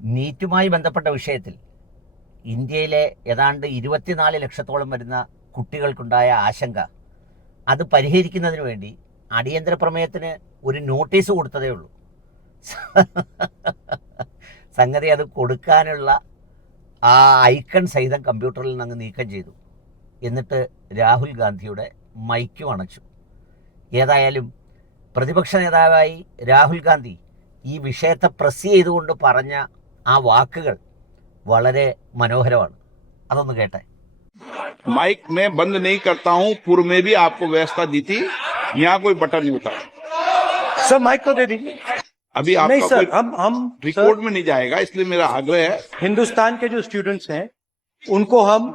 നീറ്റുമായി ബന്ധപ്പെട്ട വിഷയത്തിൽ ഇന്ത്യയിലെ ഏതാണ്ട് ഇരുപത്തിനാല് ലക്ഷത്തോളം വരുന്ന കുട്ടികൾക്കുണ്ടായ ആശങ്ക അത് പരിഹരിക്കുന്നതിന് വേണ്ടി അടിയന്തര പ്രമേയത്തിന് ഒരു നോട്ടീസ് കൊടുത്തതേ ഉള്ളൂ. സംഗതി അത് കൊടുക്കാനുള്ള ആ ഐക്കൺ സഹിതം കമ്പ്യൂട്ടറിൽ നിന്ന് അങ്ങ് നീക്കം ചെയ്തു. എന്നിട്ട് രാഹുൽ ഗാന്ധിയുടെ മൈക്കും അണച്ചു. ഏതായാലും പ്രതിപക്ഷ നേതാവായി രാഹുൽ ഗാന്ധി ഈ വിഷയത്തെ പ്രസ് ചെയ്തുകൊണ്ട് പറഞ്ഞ ആ വാക്കുകൾ വളരെ മനോഹരമാണ് അതൊന്ന് കേട്ടെ माइक मैं बंद नहीं करता हूं पूर्व में भी आपको व्यवस्था दी थी यहाँ कोई बटन नहीं होता सर माइक तो दे दीजिए अभी नहीं आपका सर कोई हम हम रिकॉर्ड सर, में नहीं जाएगा इसलिए मेरा आग्रह है हिंदुस्तान के जो स्टूडेंट्स हैं उनको हम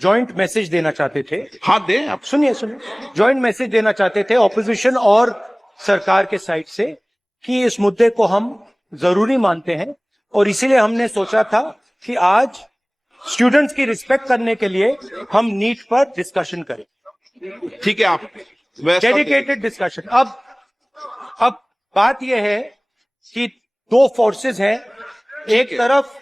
जॉइंट मैसेज देना चाहते थे हाँ दें आप सुनिए सुनिए जॉइंट मैसेज देना चाहते थे ऑपोजिशन और सरकार के साइड से कि इस मुद्दे को हम जरूरी मानते हैं और इसीलिए हमने सोचा था कि आज स्टूडेंट्स की रिस्पेक्ट करने के लिए हम नीट पर डिस्कशन करें ठीक है आप व्यवस्था डेडिकेटेड डिस्कशन अब अब बात यह है कि दो फोर्सेस हैं एक है। तरफ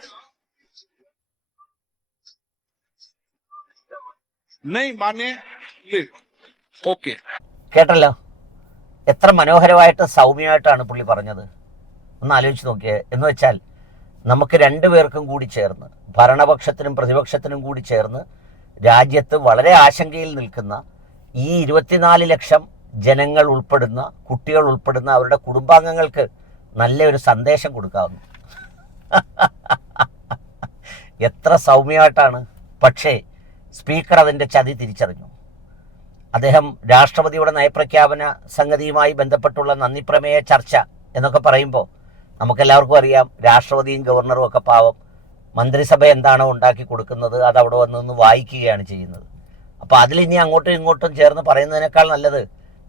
नहीं माने ओके കേട്ടല്ലോ എത്ര മനോഹരമായിട്ട് സൗമ്യമായിട്ടാണ് പുള്ളി പറഞ്ഞത് ഒന്ന് ആലോചിച്ച് നോക്കിയേ എന്ന് വെച്ചാൽ നമുക്ക് രണ്ടുപേർക്കും കൂടി ചേർന്ന് ഭരണപക്ഷത്തിനും പ്രതിപക്ഷത്തിനും കൂടി ചേർന്ന് രാജ്യത്ത് വളരെ ആശങ്കയിൽ നിൽക്കുന്ന ഈ ഇരുപത്തിനാല് ലക്ഷം ജനങ്ങൾ ഉൾപ്പെടുന്ന കുട്ടികൾ ഉൾപ്പെടുന്ന അവരുടെ കുടുംബാംഗങ്ങൾക്ക് നല്ലൊരു സന്ദേശം കൊടുക്കാവുന്നു. എത്ര സൗമ്യമായിട്ടാണ് പക്ഷേ സ്പീക്കർ അതിന്റെ ചതി തിരിച്ചറിഞ്ഞു. അദ്ദേഹം രാഷ്ട്രപതിയുടെ നയപ്രഖ്യാപന സംഗതിയുമായി ബന്ധപ്പെട്ടുള്ള നന്ദി പ്രമേയ ചർച്ച എന്നൊക്കെ പറയുമ്പോൾ നമുക്കെല്ലാവർക്കും അറിയാം രാഷ്ട്രപതിയും ഗവർണറും ഒക്കെ പാവം. മന്ത്രിസഭ എന്താണോ ഉണ്ടാക്കി കൊടുക്കുന്നത് അത് അവിടെ വന്ന് നിന്ന് വായിക്കുകയാണ് ചെയ്യുന്നത്. അപ്പോൾ അതിലിനി അങ്ങോട്ടും ഇങ്ങോട്ടും ചേർന്ന് പറയുന്നതിനേക്കാൾ നല്ലത്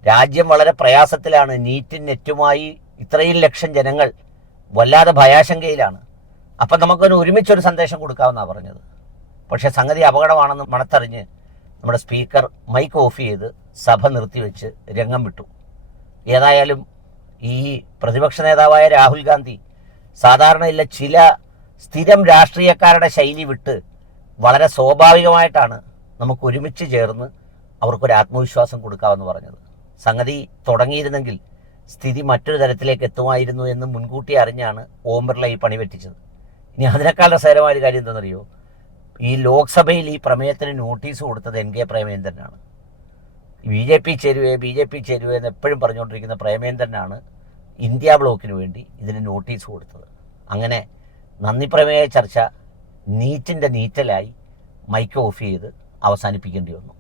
രാജ്യം വളരെ പ്രയാസത്തിലാണ്. നീറ്റും നെറ്റുമായി ഇത്രയും ലക്ഷം ജനങ്ങൾ വല്ലാതെ ഭയാശങ്കയിലാണ്. അപ്പം നമുക്കൊരു ഒരുമിച്ചൊരു സന്ദേശം കൊടുക്കാമെന്നാണ് പറഞ്ഞത്. പക്ഷേ സംഗതി അപകടമാണെന്ന് മണത്തറിഞ്ഞ് നമ്മുടെ സ്പീക്കർ മൈക്ക് ഓഫ് ചെയ്ത് സഭ നിർത്തിവെച്ച് രംഗം വിട്ടു. ഏതായാലും ഈ പ്രതിപക്ഷ നേതാവായ രാഹുൽ ഗാന്ധി സാധാരണയില്ല ചില സ്ഥിരം രാഷ്ട്രീയക്കാരുടെ ശൈലി വിട്ട് വളരെ സ്വാഭാവികമായിട്ടാണ് നമുക്ക് ഒരുമിച്ച് ചേർന്ന് അവർക്കൊരു ആത്മവിശ്വാസം കൊടുക്കാമെന്ന് പറഞ്ഞത്. സംഗതി തുടങ്ങിയിരുന്നെങ്കിൽ സ്ഥിതി മറ്റൊരു തരത്തിലേക്ക് എത്തുമായിരുന്നു എന്ന് മുൻകൂട്ടി അറിഞ്ഞാണ് ഓം ബിർള ഈ പണി പറ്റിച്ചത് ഇനി അതിനേക്കാൾ രസകരമായ ഒരു കാര്യം എന്താണെന്നറിയോ? ഈ ലോക്സഭയിൽ ഈ പ്രമേയത്തിന് നോട്ടീസ് കൊടുത്തത് എൻ കെ പ്രേമേന്ദ്രനാണ് ബി ജെ പി ചേരുവേ ബി ജെ പി ചേരുവേ എന്ന് എപ്പോഴും പറഞ്ഞുകൊണ്ടിരിക്കുന്ന പ്രേമേന്ദ്രനാണ് ഇന്ത്യ ബ്ലോക്കിന് വേണ്ടി ഇതിന് നോട്ടീസ് കൊടുത്തത്. അങ്ങനെ നന്ദി പ്രമേയ ചർച്ച നീറ്റിന്റെ നീറ്റലായി മൈക്ക് ഓഫ് ചെയ്ത് അവസാനിപ്പിക്കേണ്ടി വന്നു.